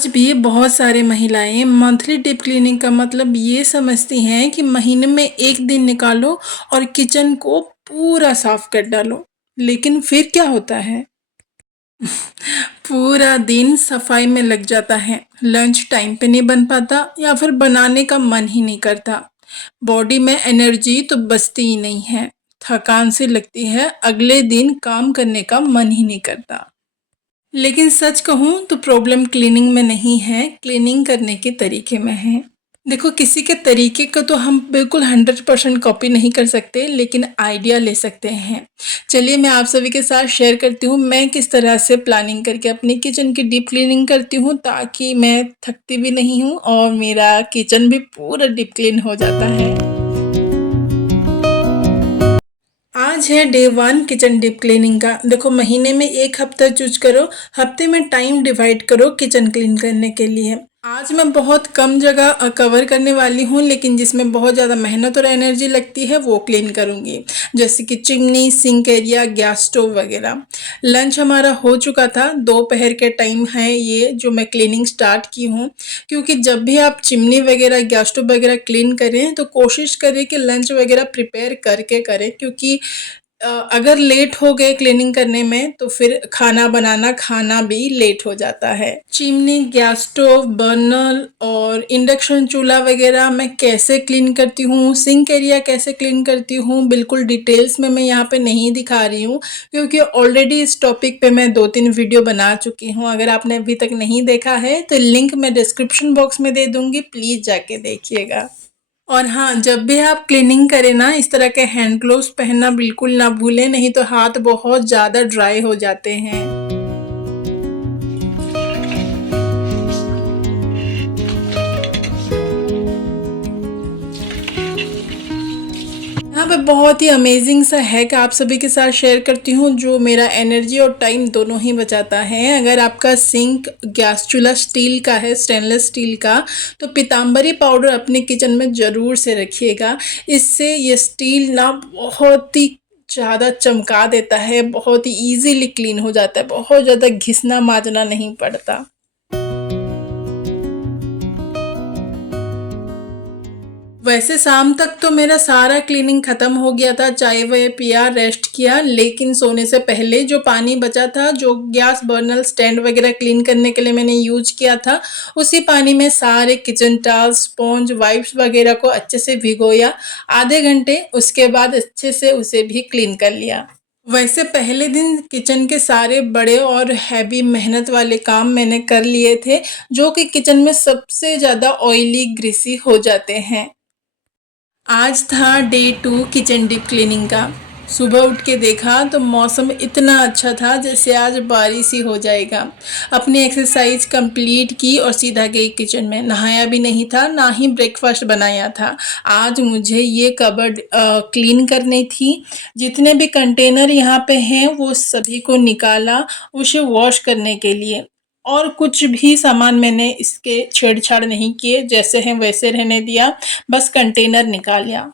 आज भी बहुत सारे महिलाएं मंथली डीप क्लीनिंग का मतलब ये समझती हैं कि महीने में एक दिन निकालो और किचन को पूरा साफ कर डालो। लेकिन फिर क्या होता है? पूरा दिन सफाई में लग जाता है, लंच टाइम पे नहीं बन पाता या फिर बनाने का मन ही नहीं करता। बॉडी में एनर्जी तो बचती ही नहीं है, थकान सी लगती है, अगले दिन काम करने का मन ही नहीं करता। लेकिन सच कहूँ तो प्रॉब्लम क्लीनिंग में नहीं है, क्लीनिंग करने के तरीके में है। देखो, किसी के तरीके को तो हम बिल्कुल 100% कॉपी नहीं कर सकते, लेकिन आइडिया ले सकते हैं। चलिए मैं आप सभी के साथ शेयर करती हूँ मैं किस तरह से प्लानिंग करके अपनी किचन की डीप क्लीनिंग करती हूँ, ताकि मैं थकती भी नहीं हूँ और मेरा किचन भी पूरा डीप क्लीन हो जाता है। आज है डे 1 किचन डीप क्लीनिंग का। देखो, महीने में एक हफ्ता चूज करो, हफ्ते में टाइम डिवाइड करो किचन क्लीन करने के लिए। आज मैं बहुत कम जगह कवर करने वाली हूँ, लेकिन जिसमें बहुत ज़्यादा मेहनत और एनर्जी लगती है वो क्लीन करूँगी, जैसे कि chimney, sink area, gas stove वगैरह। लंच हमारा हो चुका था, दोपहर के टाइम है ये जो मैं क्लीनिंग स्टार्ट की हूँ। क्योंकि जब भी आप चिमनी वगैरह, गैस स्टोव वगैरह क्लीन करें तो कोशिश करें कि लंच वगैरह प्रिपेयर करके करें, क्योंकि अगर लेट हो गए क्लीनिंग करने में तो फिर खाना बनाना, खाना भी लेट हो जाता है। चिमनी, गैस स्टोव, बर्नर और इंडक्शन चूल्हा वगैरह मैं कैसे क्लीन करती हूँ, सिंक एरिया कैसे क्लीन करती हूँ, बिल्कुल डिटेल्स में मैं यहाँ पे नहीं दिखा रही हूँ, क्योंकि ऑलरेडी इस टॉपिक पे मैं 2-3 वीडियो बना चुकी हूँ। अगर आपने अभी तक नहीं देखा है तो लिंक मैं डिस्क्रिप्शन बॉक्स में दे दूँगी, प्लीज़ जाके देखिएगा। और हाँ, जब भी आप क्लीनिंग करें ना, इस तरह के हैंड ग्लोव्स पहनना बिल्कुल ना भूलें, नहीं तो हाथ बहुत ज़्यादा ड्राई हो जाते हैं। यहाँ पे बहुत ही अमेजिंग सा हैक आप सभी के साथ शेयर करती हूँ, जो मेरा एनर्जी और टाइम दोनों ही बचाता है। अगर आपका सिंक गैस चूल्हा स्टील का है, स्टेनलेस स्टील का, तो पीताम्बरी पाउडर अपने किचन में ज़रूर से रखिएगा। इससे ये स्टील ना बहुत ही ज़्यादा चमका देता है, बहुत ही ईजीली क्लीन हो जाता है, बहुत ज़्यादा घिसना माजना नहीं पड़ता। वैसे शाम तक तो मेरा सारा क्लीनिंग ख़त्म हो गया था, चाय वाय पिया, रेस्ट किया, लेकिन सोने से पहले जो पानी बचा था, जो गैस बर्नर स्टैंड वगैरह क्लीन करने के लिए मैंने यूज किया था, उसी पानी में सारे किचन टाल्स, स्पॉन्ज, वाइप्स वगैरह को अच्छे से भिगोया आधे घंटे, उसके बाद अच्छे से उसे भी क्लीन कर लिया। वैसे पहले दिन किचन के सारे बड़े और हैवी मेहनत वाले काम मैंने कर लिए थे, जो कि किचन में सबसे ज़्यादा ऑयली, ग्रीसी हो जाते हैं। आज था डे 2 किचन डीप क्लीनिंग का। सुबह उठ के देखा तो मौसम इतना अच्छा था जैसे आज बारिश ही हो जाएगा। अपनी एक्सरसाइज कंप्लीट की और सीधा गई किचन में। नहाया भी नहीं था, ना ही ब्रेकफास्ट बनाया था। आज मुझे ये कबर्ड क्लीन करनी थी। जितने भी कंटेनर यहाँ पे हैं वो सभी को निकाला उसे वॉश करने के लिए। और कुछ भी सामान मैंने इसके छेड़छाड़ नहीं किए, जैसे हैं वैसे रहने दिया, बस कंटेनर निकाला।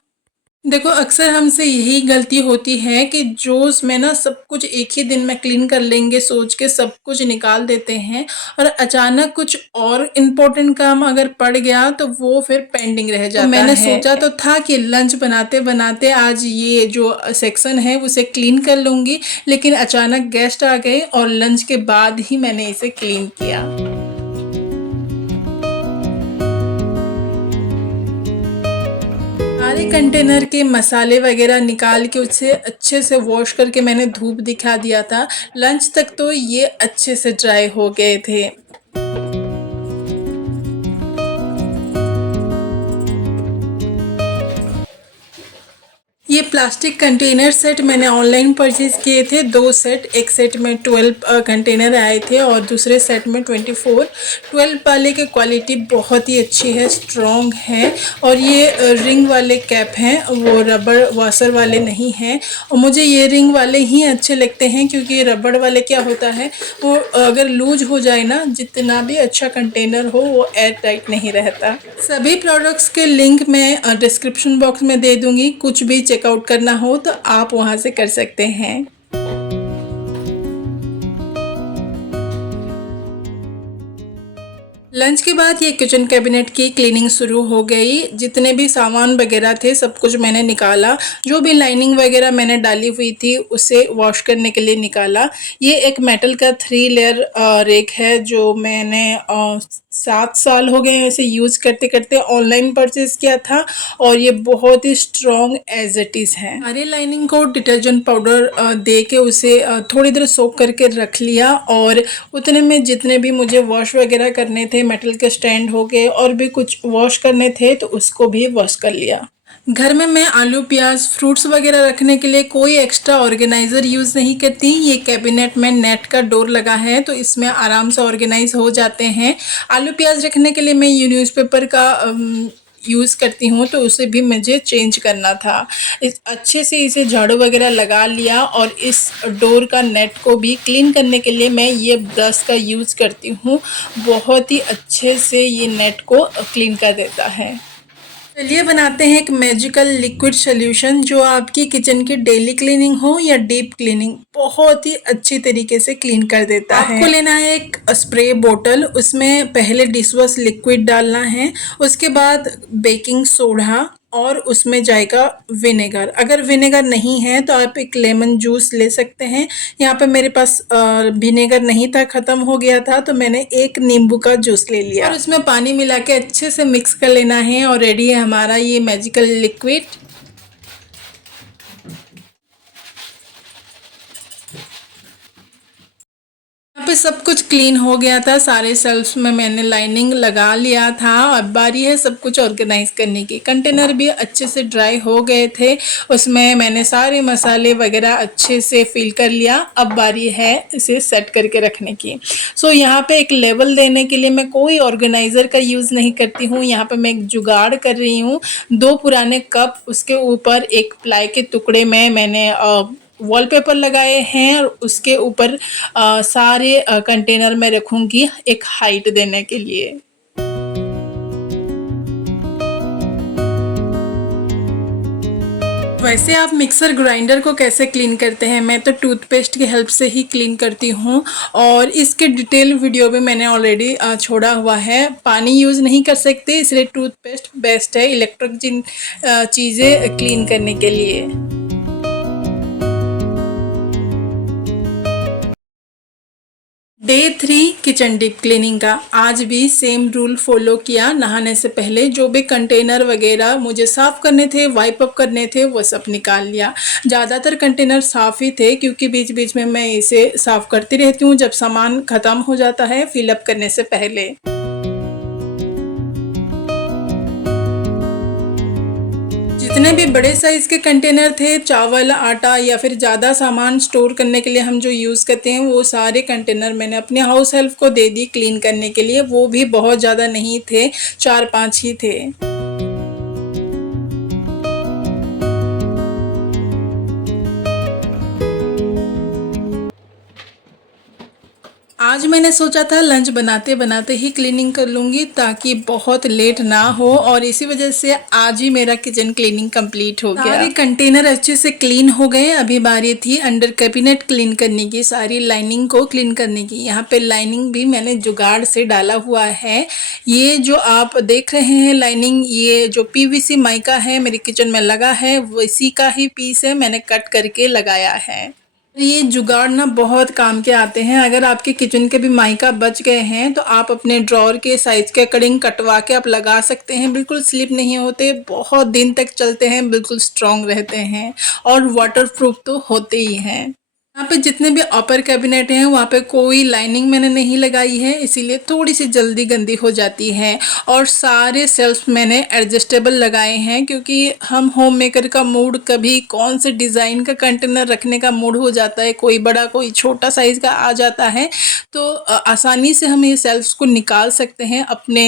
देखो, अक्सर हमसे यही गलती होती है कि जोश में ना सब कुछ एक ही दिन में क्लीन कर लेंगे सोच के सब कुछ निकाल देते हैं, और अचानक कुछ और इम्पोर्टेंट काम अगर पड़ गया तो वो फिर पेंडिंग रह जाता है। मैंने सोचा तो था कि लंच बनाते बनाते आज ये जो सेक्शन है उसे क्लीन कर लूँगी, लेकिन अचानक गेस्ट आ गए और लंच के बाद ही मैंने इसे क्लीन किया। सारे कंटेनर के मसाले वगैरह निकाल के उसे अच्छे से वॉश करके मैंने धूप दिखा दिया था। लंच तक तो ये अच्छे से ड्राई हो गए थे। ये प्लास्टिक कंटेनर सेट मैंने ऑनलाइन परचेज़ किए थे, 2 सेट। एक सेट में 12 कंटेनर आए थे और दूसरे सेट में 24। 12 वाले की क्वालिटी बहुत ही अच्छी है, स्ट्रॉन्ग है, और ये रिंग वाले कैप हैं, वो रबड़ वॉशर वाले नहीं हैं। और मुझे ये रिंग वाले ही अच्छे लगते हैं, क्योंकि रबड़ वाले क्या होता है, वो अगर लूज हो जाए ना, जितना भी अच्छा कंटेनर हो वो एयर टाइट नहीं रहता। सभी प्रोडक्ट्स के लिंक मैं डिस्क्रिप्शन बॉक्स में दे दूँगी, कुछ भी चेकआउट करना हो तो आप वहाँ से कर सकते हैं। लंच के बाद ये किचन कैबिनेट की क्लीनिंग शुरू हो गई। जितने भी सामान वगैरह थे सब कुछ मैंने निकाला। जो भी लाइनिंग वगैरह मैंने डाली हुई थी उसे वॉश करने के लिए निकाला। ये एक मेटल का 3 लेयर रेक है जो मैंने 7 साल हो गए हैं इसे यूज़ करते करते, ऑनलाइन परचेज़ किया था और ये बहुत ही स्ट्रॉन्ग एज इट इज़ है। सारी लाइनिंग को डिटर्जेंट पाउडर दे के उसे थोड़ी देर सोक करके रख लिया और उतने में जितने भी मुझे वॉश वगैरह करने थे, मेटल के स्टैंड हो गए और भी कुछ वॉश करने थे तो उसको भी वॉश कर लिया। घर में मैं आलू प्याज फ्रूट्स वगैरह रखने के लिए कोई एक्स्ट्रा ऑर्गेनाइज़र यूज़ नहीं करती। ये कैबिनेट में नेट का डोर लगा है तो इसमें आराम से ऑर्गेनाइज हो जाते हैं। आलू प्याज रखने के लिए मैं ये न्यूज़पेपर का यूज़ करती हूँ तो उसे भी मुझे चेंज करना था। इस अच्छे से इसे झाड़ू वगैरह लगा लिया और इस डोर का नेट को भी क्लीन करने के लिए मैं ये ब्रश का यूज़ करती हूँ। बहुत ही अच्छे से ये नेट को क्लीन कर देता है। चलिए बनाते हैं एक मैजिकल लिक्विड सॉल्यूशन जो आपकी किचन की डेली क्लीनिंग हो या डीप क्लीनिंग बहुत ही अच्छी तरीके से क्लीन कर देता है। आपको लेना है एक स्प्रे बोतल, उसमें पहले डिशवॉश लिक्विड डालना है, उसके बाद बेकिंग सोडा और उसमें जाएगा विनेगर। अगर विनेगर नहीं है तो आप एक लेमन जूस ले सकते हैं। यहाँ पे मेरे पास विनेगर नहीं था, ख़त्म हो गया था तो मैंने एक नींबू का जूस ले लिया और उसमें पानी मिला के अच्छे से मिक्स कर लेना है और रेडी है हमारा ये मैजिकल लिक्विड। यहाँ पे सब कुछ क्लीन हो गया था, सारे शेल्फ्स में मैंने लाइनिंग लगा लिया था। अब बारी है सब कुछ ऑर्गेनाइज करने की। कंटेनर भी अच्छे से ड्राई हो गए थे, उसमें मैंने सारे मसाले वगैरह अच्छे से फिल कर लिया। अब बारी है इसे सेट करके रखने की। सो यहाँ पे एक लेवल देने के लिए मैं कोई ऑर्गेनाइज़र का यूज़ नहीं करती हूँ। यहाँ पे मैं एक जुगाड़ कर रही हूँ। 2 पुराने कप, उसके ऊपर एक प्लाई के टुकड़े में मैंने वॉलपेपर लगाए हैं और उसके ऊपर सारे कंटेनर में रखूँगी एक हाइट देने के लिए। वैसे आप मिक्सर ग्राइंडर को कैसे क्लीन करते हैं? मैं तो टूथपेस्ट की हेल्प से ही क्लीन करती हूँ और इसके डिटेल वीडियो भी मैंने ऑलरेडी छोड़ा हुआ है। पानी यूज़ नहीं कर सकते इसलिए टूथपेस्ट बेस्ट है इलेक्ट्रिक जिन चीज़ें क्लीन करने के लिए। डे 3 किचन डीप क्लीनिंग का आज भी सेम रूल फॉलो किया। नहाने से पहले जो भी कंटेनर वगैरह मुझे साफ़ करने थे, वाइप अप करने थे, वो सब निकाल लिया। ज़्यादातर कंटेनर साफ़ ही थे क्योंकि बीच बीच में मैं इसे साफ़ करती रहती हूँ जब सामान ख़त्म हो जाता है फिलअप करने से पहले। जितने भी बड़े साइज़ के कंटेनर थे, चावल, आटा या फिर ज़्यादा सामान स्टोर करने के लिए हम जो यूज़ करते हैं वो सारे कंटेनर मैंने अपने हाउस हेल्प को दे दी क्लीन करने के लिए। वो भी बहुत ज़्यादा नहीं थे, 4-5 ही थे। आज मैंने सोचा था लंच बनाते बनाते ही क्लीनिंग कर लूँगी ताकि बहुत लेट ना हो और इसी वजह से आज ही मेरा किचन क्लीनिंग कंप्लीट हो गया। सारे कंटेनर अच्छे से क्लीन हो गए। अभी बारी थी अंडर कैबिनेट क्लीन करने की, सारी लाइनिंग को क्लीन करने की। यहाँ पे लाइनिंग भी मैंने जुगाड़ से डाला हुआ है। ये जो आप देख रहे हैं लाइनिंग, ये जो पीवीसी माइका है मेरे किचन में लगा है वैसी का ही पीस है, मैंने कट करके लगाया है। ये जुगाड़ ना बहुत काम के आते हैं। अगर आपके किचन के भी माइका बच गए हैं तो आप अपने ड्रॉअर के साइज़ के अकॉर्डिंग कटवा के आप लगा सकते हैं। बिल्कुल स्लिप नहीं होते, बहुत दिन तक चलते हैं, बिल्कुल स्ट्रॉन्ग रहते हैं और वाटरप्रूफ तो होते ही हैं। यहाँ पे जितने भी अपर कैबिनेट हैं वहाँ पे कोई लाइनिंग मैंने नहीं लगाई है इसीलिए थोड़ी सी जल्दी गंदी हो जाती है। और सारे शेल्फ मैंने एडजस्टेबल लगाए हैं क्योंकि हम होम मेकर का मूड कभी कौन से डिज़ाइन का कंटेनर रखने का मूड हो जाता है, कोई बड़ा कोई छोटा साइज़ का आ जाता है तो आसानी से हम ये शेल्फ्स को निकाल सकते हैं अपने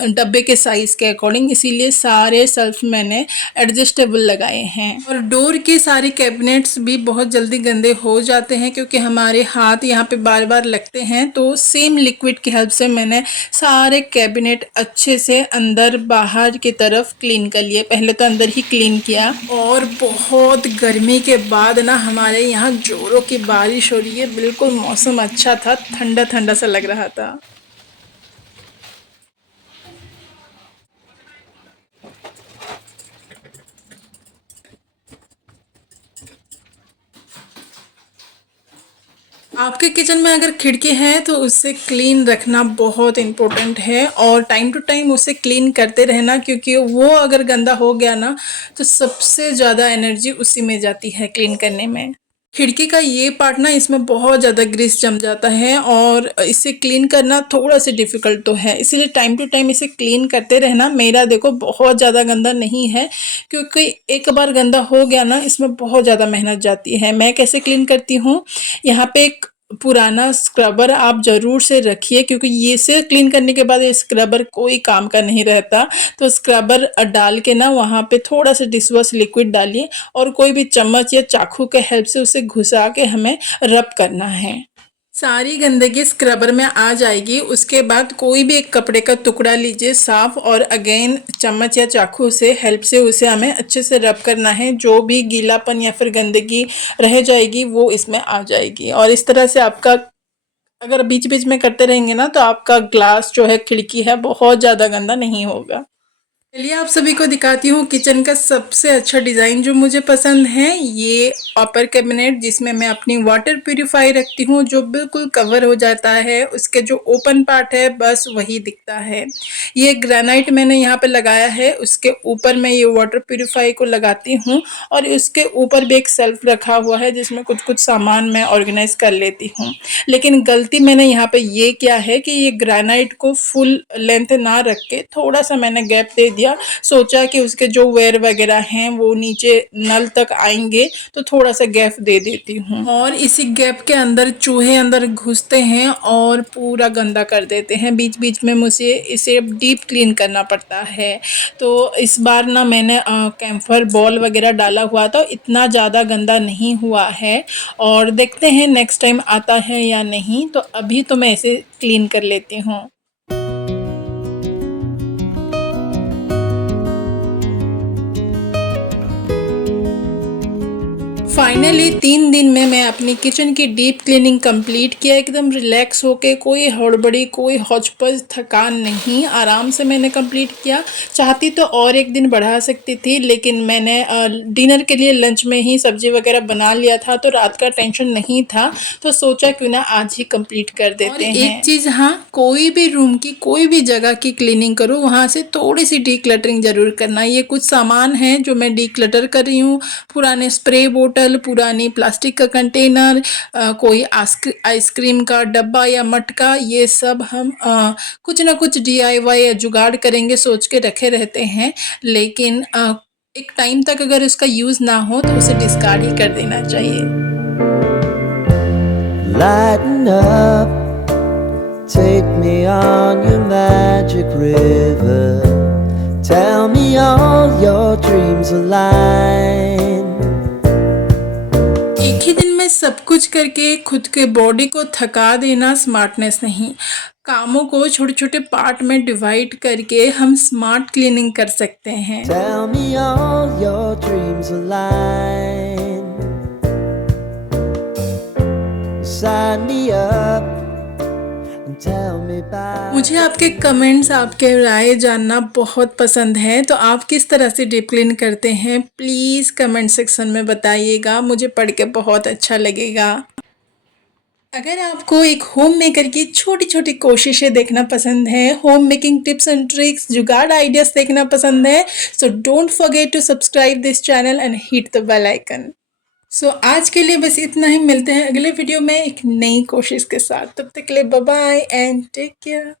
डब्बे के साइज़ के अकॉर्डिंग। इसीलिए सारे शेल्फ मैंने एडजस्टेबल लगाए हैं। और डोर के सारे कैबिनेट्स भी बहुत जल्दी गंदे हो जाते हैं क्योंकि हमारे हाथ यहाँ पे बार बार लगते हैं। तो सेम लिक्विड की हेल्प से मैंने सारे कैबिनेट अच्छे से अंदर बाहर की तरफ क्लीन कर लिए। पहले तो अंदर ही क्लीन किया और बहुत गर्मी के बाद ना हमारे यहाँ जोरों की बारिश हो रही है। बिल्कुल मौसम अच्छा था, ठंडा ठंडा सा लग रहा था। आपके किचन में अगर खिड़की है तो उससे क्लीन रखना बहुत इम्पोर्टेंट है और टाइम टू टाइम उसे क्लीन करते रहना, क्योंकि वो अगर गंदा हो गया ना तो सबसे ज़्यादा एनर्जी उसी में जाती है क्लीन करने में। खिड़की का ये पार्ट ना, इसमें बहुत ज़्यादा ग्रीस जम जाता है और इसे क्लीन करना थोड़ा सा डिफ़िकल्ट तो है, इसीलिए टाइम टू टाइम इसे क्लीन करते रहना। मेरा देखो बहुत ज़्यादा गंदा नहीं है, क्योंकि एक बार गंदा हो गया ना इसमें बहुत ज़्यादा मेहनत जाती है। मैं कैसे क्लीन करती हूँ, यहाँ पे एक पुराना स्क्रबर आप ज़रूर से रखिए, क्योंकि ये से क्लीन करने के बाद ये स्क्रबर कोई काम का नहीं रहता। तो स्क्रबर डाल के ना वहाँ पे थोड़ा सा डिशवॉश लिक्विड डालिए और कोई भी चम्मच या चाकू के हेल्प से उसे घुसा के हमें रब करना है। सारी गंदगी स्क्रबर में आ जाएगी। उसके बाद कोई भी एक कपड़े का टुकड़ा लीजिए साफ, और अगेन चम्मच या चाकू से हेल्प से उसे हमें अच्छे से रब करना है। जो भी गीलापन या फिर गंदगी रह जाएगी वो इसमें आ जाएगी, और इस तरह से आपका अगर बीच बीच में करते रहेंगे ना तो आपका ग्लास जो है, खिड़की है, बहुत ज़्यादा गंदा नहीं होगा। चलिए आप सभी को दिखाती हूँ किचन का सबसे अच्छा डिज़ाइन जो मुझे पसंद है। ये अपर कैबिनेट जिसमें मैं अपनी वाटर प्यूरीफायर रखती हूँ, जो बिल्कुल कवर हो जाता है, उसके जो ओपन पार्ट है बस वही दिखता है। ये ग्रेनाइट मैंने यहाँ पे लगाया है, उसके ऊपर मैं ये वाटर प्यूरीफायर को लगाती हूँ, और उसके ऊपर भी एक सेल्फ रखा हुआ है जिसमें कुछ कुछ सामान मैं ऑर्गेनाइज कर लेती हूँ। लेकिन गलती मैंने यहाँ पे ये किया है कि ये ग्रेनाइट को फुल लेंथ ना रख के थोड़ा सा मैंने गैप दे दिया। सोचा कि उसके जो वेयर वगैरह हैं वो नीचे नल तक आएंगे, तो थोड़ा सा गैप दे देती हूँ। और इसी गैप के अंदर चूहे अंदर घुसते हैं और पूरा गंदा कर देते हैं। बीच बीच में मुझे इसे डीप क्लीन करना पड़ता है। तो इस बार ना मैंने कैम्फर बॉल वगैरह डाला हुआ था, इतना ज़्यादा गंदा नहीं हुआ है, और देखते हैं नेक्स्ट टाइम आता है या नहीं। तो अभी तो मैं इसे क्लीन कर लेती हूँ। फाइनली 3 दिन में मैं अपनी किचन की डीप क्लीनिंग कंप्लीट किया, एकदम रिलैक्स होके, कोई हड़बड़ी कोई हौच-पच थकान नहीं, आराम से मैंने कंप्लीट किया। चाहती तो और एक दिन बढ़ा सकती थी, लेकिन मैंने डिनर के लिए लंच में ही सब्जी वगैरह बना लिया था, तो रात का टेंशन नहीं था, तो सोचा क्यों ना आज ही कंप्लीट कर देते हैं। एक चीज़ हाँ, कोई भी रूम की कोई भी जगह की क्लीनिंग करो, वहाँ से थोड़ी सी डीक्लटरिंग ज़रूर करना। ये कुछ सामान है जो मैं डीक्लटर कर रही हूँ, पुराने स्प्रे बोतल, पुरानी प्लास्टिक का कंटेनर, कोई आइसक्रीम का डब्बा या मटका, ये सब हम कुछ ना कुछ डीआईवाई या जुगाड़ करेंगे सोच के रखे रहते हैं, लेकिन एक टाइम तक अगर उसका यूज़ ना हो तो उसे डिस्कार्ड ही कर देना चाहिए। Lighten up, take me on your magic river. Tell me all your dreams align. एक ही दिन में सब कुछ करके खुद के बॉडी को थका देना स्मार्टनेस नहीं। कामों को छोटे छोटे पार्ट में डिवाइड करके हम स्मार्ट क्लीनिंग कर सकते हैं। Tell me all your dreams align. Sign me up and tell me about. मुझे आपके कमेंट्स, आपके राय जानना बहुत पसंद है, तो आप किस तरह से डीप क्लीन करते हैं प्लीज़ कमेंट सेक्शन में बताइएगा, मुझे पढ़ के बहुत अच्छा लगेगा। अगर आपको एक होम मेकर की छोटी छोटी कोशिशें देखना पसंद है, home making tips and tricks, जुगाड़ आइडियाज देखना पसंद है, so don't forget to subscribe this channel and hit the bell icon. So आज के लिए बस इतना ही, मिलते हैं अगले वीडियो में एक नई कोशिश के साथ। तब तक के लिए bye bye and take care.